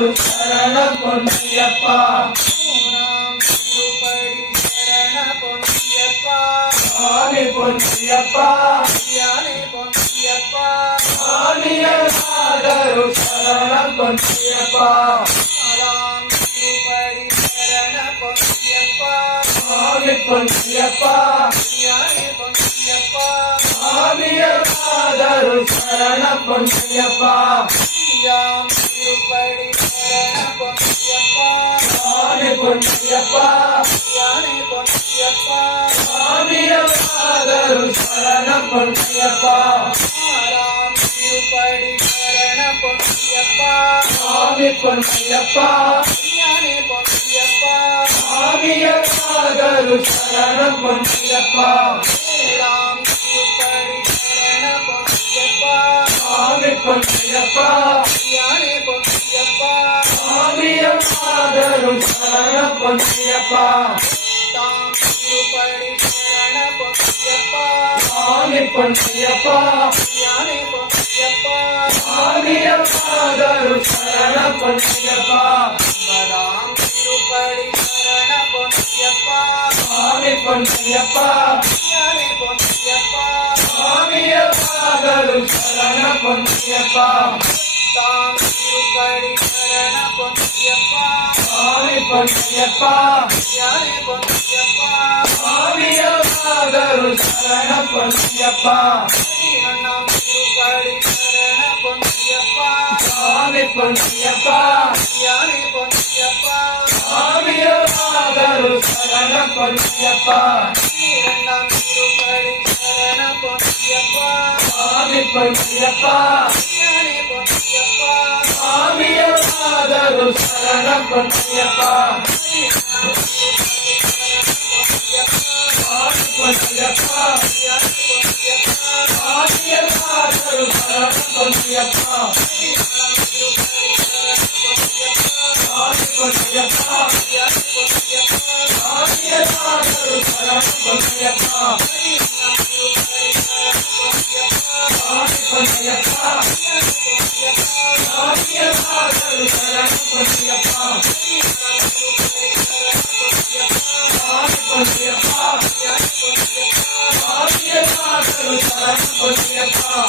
சரண பொன்னையப்பா சுவாமி பொன்னையப்பா சுவாமியர் ஆதரு சரண பொன்னையப்பா சுவாமி பொன்னையப்பா சுவாமியர் ஆதரு சரண பொன்னையப்பா சுவாமி பொன்னையப்பா சுவாமியர் ஆதரு சரண பொன்னையப்பா சுவாமி பொன்னையப்பா சுவாமியர் ஆதரு சரண பொன்னையப்பா சுவாமி பொன்னையப்பா சுவாமியர் ஆதரு சரண பொன்னையப்பா சுவாமி பொன்னையப்பா சுவாமியர் ஆதரு சரண பொன்னையப்பா சுவாமி பொன்னையப்பா சுவாமியர் ஆதரு சரண பொன்னையப்பா சுவாமி பொன்னையப்பா சுவாமியர் ஆதரு சரண பொன்னையப்பா சுவாமி பொன்னையப்பா சுவாமியர் ஆதரு சரண பொன்னையப்பா சுவாமி பொன்னையப்பா சுவாமியர் ஆதரு சரண பொன்னையப்பா சுவாமி பொன்னையப்பா சுவாமியர் ஆதரு சரண பொன்னையப்பா சுவாமி பொன்னையப்பா சுவாமியர் ஆதரு சரண பொன்னையப்பா சுவாமி பொன்னையப்பா சுவாமியர் ஆதரு சரண பொன்னையப்பா சுவாமி பொன்னையப்பா சுவாமியர் ஆதரு சரண பொன்னையப்பா